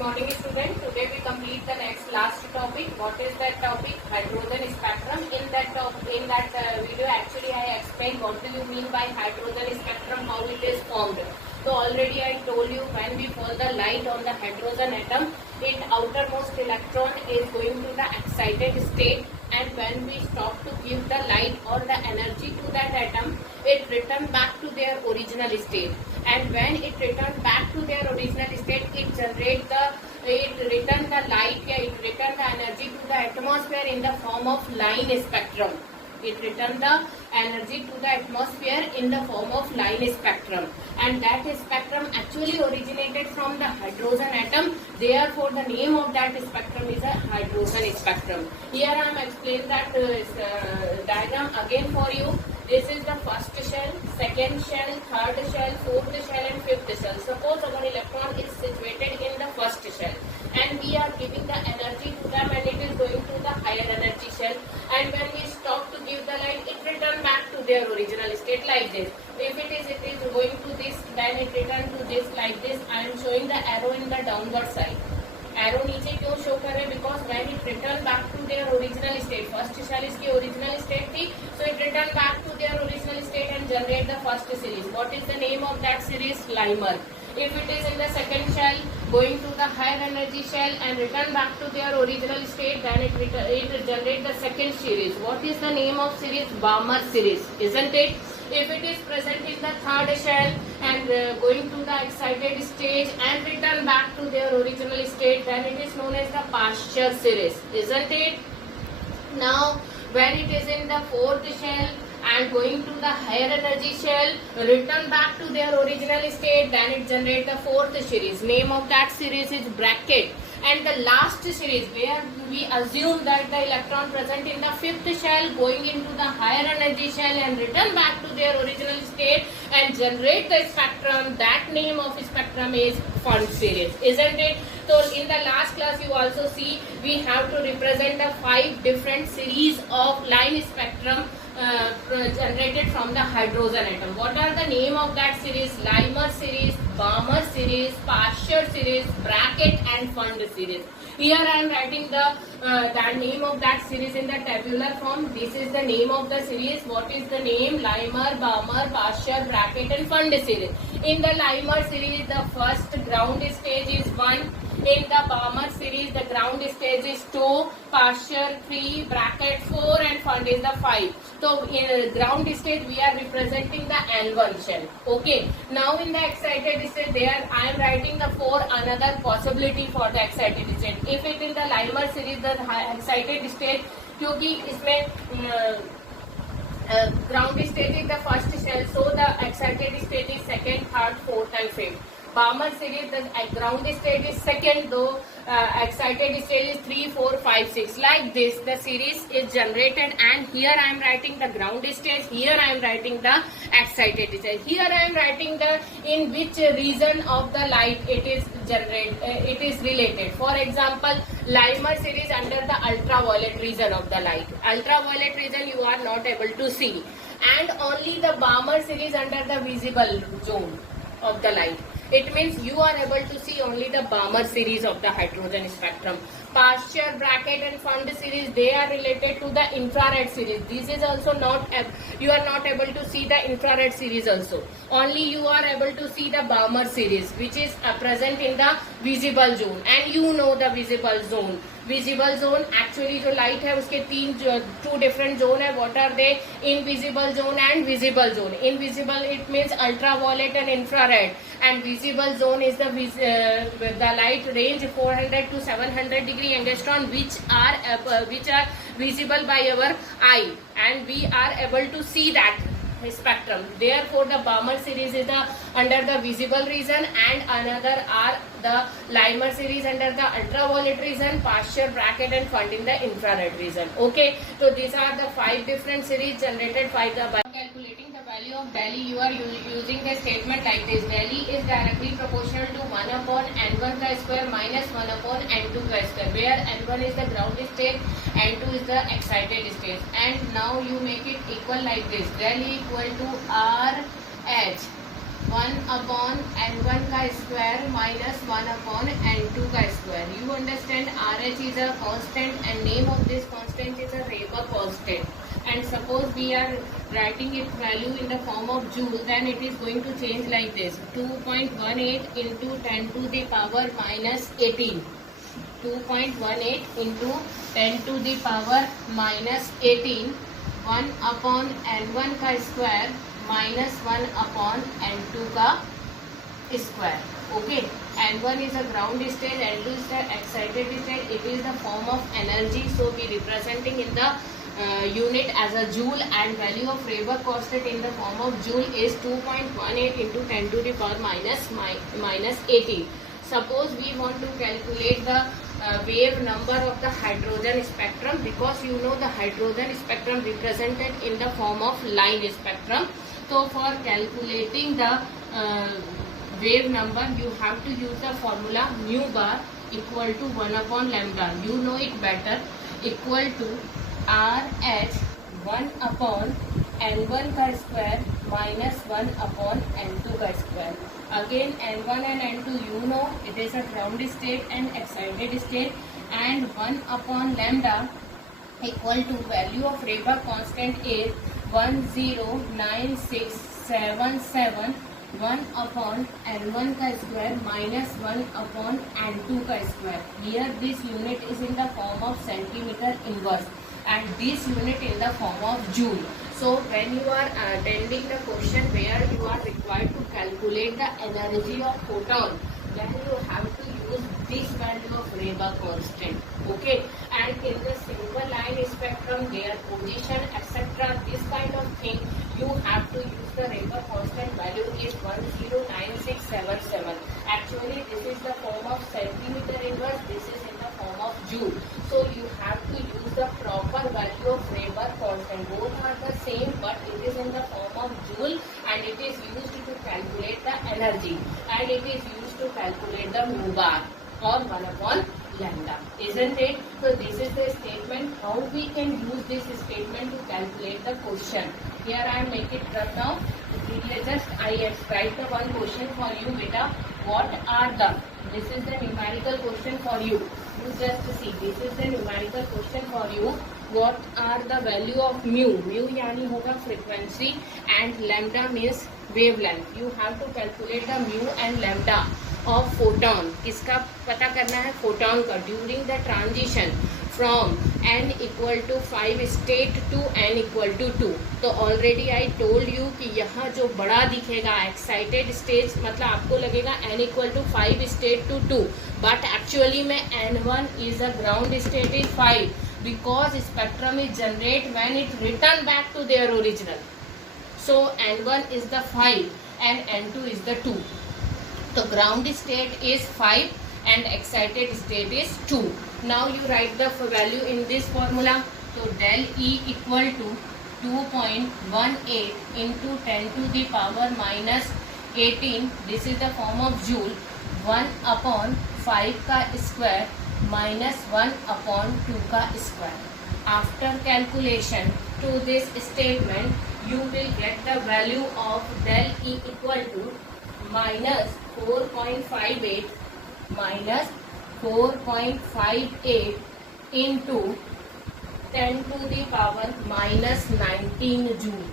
morning, student. Today we complete the last topic. What is that topic? Hydrogen spectrum. In that video, actually I explained what do you mean by hydrogen spectrum, how it is formed. So already I told you when we fall the light on the hydrogen atom, its outermost electron is going to the excited state, and when we stop to give the light or the energy to that atom, it return back to their original state. And when it return back to their original state, it return the light, it return the energy to the atmosphere in the form of line spectrum. It return the energy to the atmosphere in the form of line spectrum, and that spectrum actually originated from the hydrogen atom. Therefore, the name of that spectrum is a hydrogen spectrum. Here I am explaining that diagram again for you. This is the first shell, second shell, third shell, fourth shell and fifth shell. Suppose our electron is situated in the first shell and we are giving the energy to them, and it is going to the higher energy shell, and when we stop to give the light, it return back to their original state like this. If it is going to this, then it return to this like this. I am showing the arrow in the downward side. Arrow नीचे क्यों show कर रहे हैं? Because when it return back to their original state, first shell इसकी original state थी, so it return back to their original state and generate the first series. What is the name of that series? Lyman. If it is in the second shell, going to the higher energy shell and return back to their original state, then it generate the second series. What is the name of series? Balmer series, isn't it? If it is present in the third shell and going to the excited stage and return back to their original state, then it is known as the Pasteur series, isn't it? Now, when it is in the fourth shell and going to the higher energy shell, return back to their original state, then it generate the fourth series. Name of that series is bracket. And the last series, where we assume that the electron present in the fifth shell going into the higher energy shell and return back to their original state and generate the spectrum, that name of spectrum is Pfund series, isn't it? So in the last class you also see we have to represent the 5 different series of line spectrum generated from the hydrogen atom. What are the name of that series? Lamer series, Balmer series, Pasteur series, bracket and Pfund series. Here I am writing the name of that series in the tabular form. This is the name of the series. What is the name? Lamer, Balmer, Pasteur, bracket and Pfund series. In the Lamer series, the first ground stage is 1. In the Balmer series, the ground stage is 2, Pasteur 3, bracket 4 and Pfund is the 5. So in ground stage we are representing the N1 shell. Okay. Now in the excited state, there I am writing the 4 another possibility for the excited state. If it in the Lamer series, the excited state, क्योंकि इसमें ground stage is the first shell, so the excited state is second, third, fourth and fifth. Balmer series, the ground stage is second, though excited stage is 3, 4, 5, 6. Like this, the series is generated, and here I am writing the ground stage. Here I am writing the excited stage. Here I am writing the in which region of the light it is it is related. For example, Lamer series under the ultraviolet region of the light. Ultraviolet region you are not able to see, and only the Balmer series under the visible zone of the light. It means you are able to see only the Balmer series of the hydrogen spectrum. Pasteur, bracket and Pfund series, they are related to the infrared series. This is also not, you are not able to see the infrared series also. Only you are able to see the Balmer series, which is present in the visible zone. And you know the visible zone. Visible zone, actually जो light है उसके 2 different zone है. What are they? Invisible zone and visible zone. Invisible, it means ultraviolet and infrared, and visible zone is the light range 400 to 700 degree angstrom, which are visible by our eye, and we are able to see that spectrum. Therefore, the Balmer series is under the visible region, and another are the Lamer series under the ultraviolet region, Pasteur, bracket and Pfund in the infrared region. Okay, so these are the 5 different series generated by calculating the value of Belly. You are using the statement like this: Belly is directly proportional to 1 upon N1 ka square minus 1 upon N2 ka square, where N1 is the ground state, N2 is the excited state. And now you make it equal like this: Belly equal to RH 1 upon n1 का square minus 1 upon n2 का square. You understand RH is a constant and name of this constant is a Weber constant. And suppose we are writing its value in the form of joule, then it is going to change like this: 2.18 into 10 to the power minus 18. 2.18 into 10 to the power minus 18. 1 upon n1 का square minus 1 upon n2 का square. Okay, n1 is a ground state, n2 is the excited state. It is the form of energy, so we representing in the unit as a joule, and value of Weber constant in the form of joule is 2.18 into 10 to the power minus 18. Suppose we want to calculate the wave number of the hydrogen spectrum, because you know the hydrogen spectrum represented in the form of line spectrum. So for calculating the wave number, you have to use the formula mu bar equal to 1 upon lambda. You know it better, equal to RH 1 upon n1 का square minus 1 upon n2 का square. Again n1 and n2 you know it is a ground state and excited state, and 1 upon lambda equal to value of Weber constant is 109,677. 1 upon n1 का square minus 1 upon n2 का square. Here this unit is in the form of centimeter inverse and this unit in the form of joule. So when you are attending the question where you are required to calculate the energy of photon, then you have to use this value of Weber constant. Okay, and in the single line spectrum, their position, etc., this kind of thing, you have to use the Weber constant value is 109,677. Actually, this is the form of centimeter inverse. This is in the form of joule. So you have to use the proper value of Weber constant. Both are the same, but it is in the form of joule, and it is used to calculate the energy, and it is used to calculate the mu bar or 1 upon lambda, isn't it? So this is the statement. How we can use this statement to calculate the question? Here I make it run down. Just I write the one question for you, beta. What are the? This is the numerical question for you. You just see. This is the numerical question for you. What are the value of mu? Mu यानी होगा frequency and lambda means wavelength. You have to calculate the mu and lambda of photon. किसका पता करना है? Photon का. During the transition from n equal to 5 state to n equal to 2. तो already I told you कि यहाँ जो बड़ा दिखेगा excited state, मतलब आपको लगेगा n equal to 5 state to 2, but actually में n1 is a ground state is 5, because spectrum is generate when it return back to their original. So n1 is the 5 and n2 is the 2. So ground state is 5 and excited state is 2. Now you write the value in this formula. So del E equal to 2.18 into 10 to the power minus 18. This is the form of joule. 1 upon 5 का square minus 1 upon 2 का square. After calculation to this statement, you will get the value of del E equal to minus 4.58 minus 4.58 into 10 to the power minus 19 joule.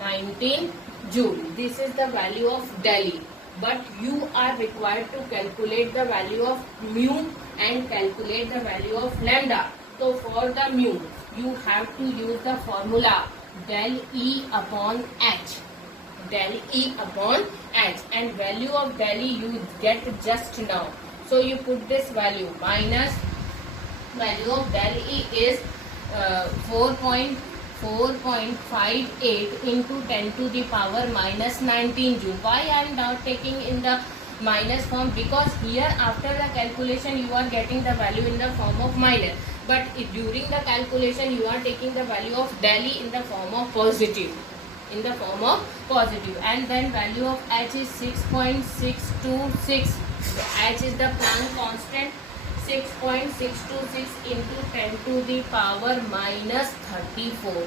19 joule. This is the value of del E. But you are required to calculate the value of mu and calculate the value of lambda. So for the mu, you have to use the formula del E upon H. Del E upon H, and value of del E you get just now. So you put this value minus value of del E is 4.58 into 10 to the power minus 19 joule. Why I am now taking in the minus form? Because here after the calculation you are getting the value in the form of minus, but during the calculation you are taking the value of del E in the form of positive. In the form of positive, and then value of H is 6.626. H is the Planck constant. 6.626 into 10 to the power minus 34.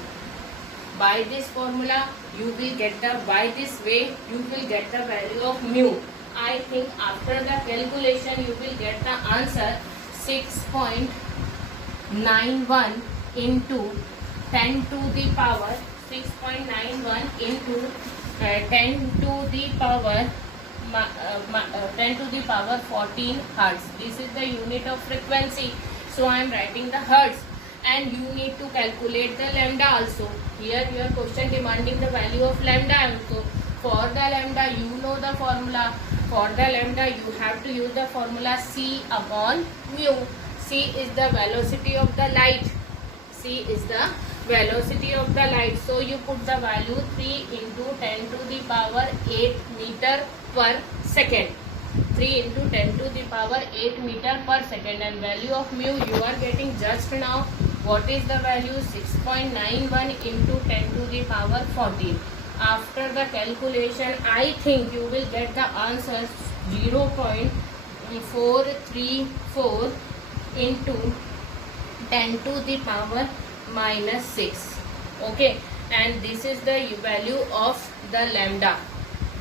by this formula you will get the, by this way you will get the value of mu. I think after the calculation you will get the answer 6.91 into 10 to the power 6.91 into 10 to the power 10 to the power 14 hertz. This is the unit of frequency, so I am writing the hertz. And you need to calculate the lambda also. Here your question demanding the value of lambda also. For the lambda you know the formula. For the lambda you have to use the formula C upon mu. C is the velocity of the light. C is the velocity of the light. So you put the value 3 into 10 to the power 8 meter per second. 3 into 10 to the power 8 meter per second, and value of mu you are getting just now. What is the value? 6.91 into 10 to the power 14. After the calculation I think you will get the answer 0.434 into 10 to the power minus 6. Okay, and this is the value of the lambda.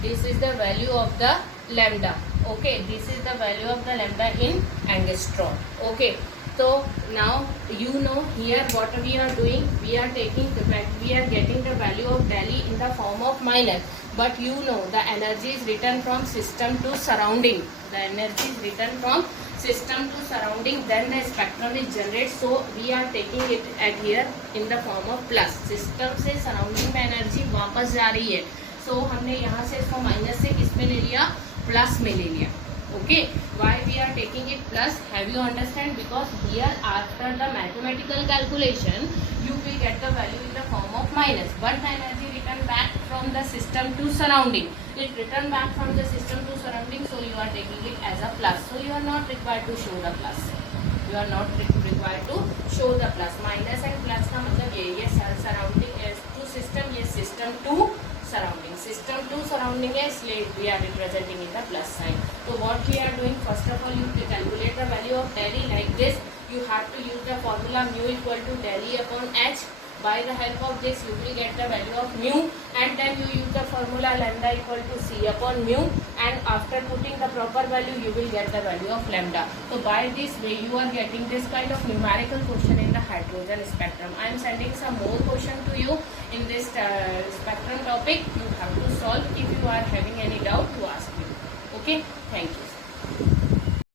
This is the value of the lambda. Okay, this is the value of the lambda in angstrom. Okay, so now you know here what we are doing. We are taking the, we are getting the value of Delhi in the form of minus, but you know the energy is written from system to surrounding. The energy is written from system to surrounding, then the spectrum is generated. So we are taking it at here in the form of plus. System से surrounding में energy वापस जा रही है, so हमने यहाँ से इसको माइनस से किस में ले लिया? प्लस में ले लिया. Okay, why we are taking it plus? Have you understand? Because here after the mathematical calculation you will get the value in the form of minus, but the energy returned back from the system to surrounding. It returned back from the system to surrounding, so you are taking it as a plus. So you are not required to show the plus. You are not required to show the plus. Minus and plus का मतलब ये surrounding to system, ये system to surrounding. System to surrounding है, इसलिए we are representing in the plus sign. So what we are doing, first of all you calculate the value of Delhi like this. You have to use the formula mu equal to Delhi upon h. By the help of this you will get the value of mu, and then you use the formula lambda equal to C upon mu, and after putting the proper value you will get the value of lambda. So by this way you are getting this kind of numerical question in the hydrogen spectrum. I am sending some more question to you in this spectrum topic. You have to solve. If you are having any doubt to ask me. Okay, thank you.